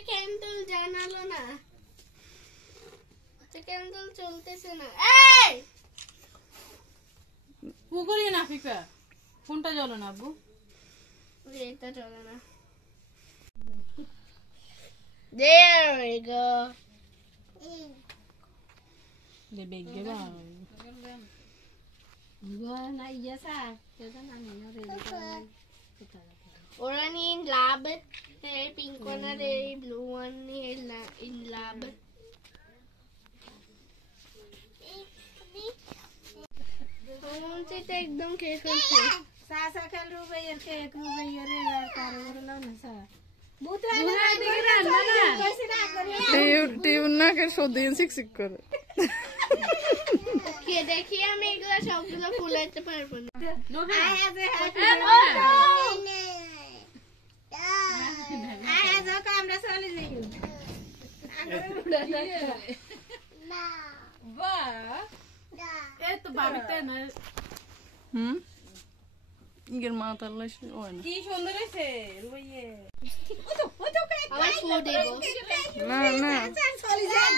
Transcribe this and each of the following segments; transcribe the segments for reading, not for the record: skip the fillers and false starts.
আচ্ছা ক্যান্ডেল জানালো না, আচ্ছা ক্যান্ডেল চলতেছে না। এই কুকুরি না ফিকা কোনটা জ্বলে না আব্বু? এটা চলে না। There we go. De begge ba. না ইয়ে স্যার কেন আমি না রে Orange in lab, pink one and blue one in lab. এটা একদম খেয়ে ফেলছে। সাসা কাল রুবাইয়ের কেক রুবাইয়ের আর কার করে লাও না স্যার বুতরা টিউন না কে সদিন সিক করে কে দেখি আমি এগুলো সবগুলো ফুলাইতে পারবো না। আয়া যে আমরা চলে যাই এই তো বাবিতে না ইগের মাথা লাইস ওই না কি সুন্দর হইছে রুবাইয়ে। আমার ফু দেব না না চলে যাই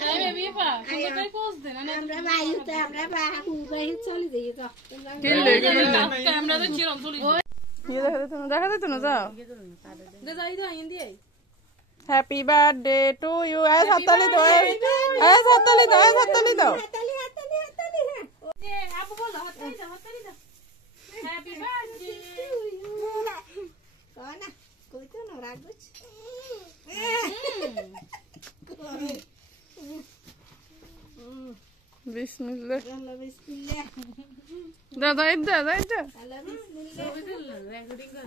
তাই বেবি পা সুন্দর পোজ দে না আমরা বাইতে আমরা বাহু বাই চলে যাই তো কে লেগে ক্যামেরা তো চিরম চলে যায়। ये দেখা দিত না যাও দে যাই তো আইন দি হ্যাপি বার্থডে টু ইউ আজ হাততালি দাও আজ হাততালি দাও আজ হাততালি দাও হাতালি যে আপু বলো হাততালি দাও হ্যাপি বার্থডে কোনা কই তো না রাগুছ বিসমিল্লাহ আল্লাহ বিসমিল্লাহ দাদা ইদা আল্লাহ বিসমিল্লাহ রেকর্ডিং কর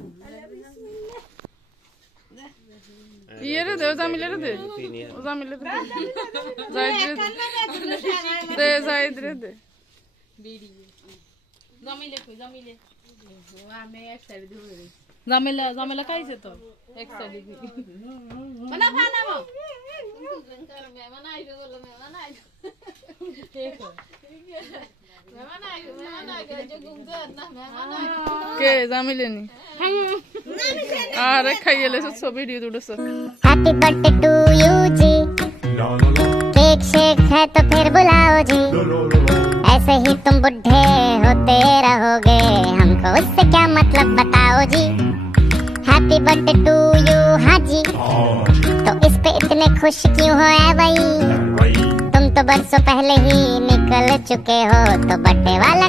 ये रे दे जामिले रे दे जामिले रे जाइद दे जाइद रे दे ভিডিও জমিলে কই জমিলে আমি এক সাইড ধরে জামেলা খাইছে তো এক সাইডে মানে খানা মো মেহমান আইবে বলো মেহমান আইবে ঠিক মেহমান আইবে যে ঘুমতে না মেহমান আইবে के जामिले नी अरे खाइले सो वीडियो दुडस हैप्पी बर्थडे टू यू जी केक शेक है तो फिर बुलाओ जी ऐसे ही तुम बुढ़े होते रहोगे हमको उससे क्या मतलब बताओ जी हैप्पी बर्थडे टू यू हाँ जी तो इस पे इतने खुश क्यों हो ऐ भाई तुम तो बरसों पहले ही निकल चुके हो तो बर्थडे वाला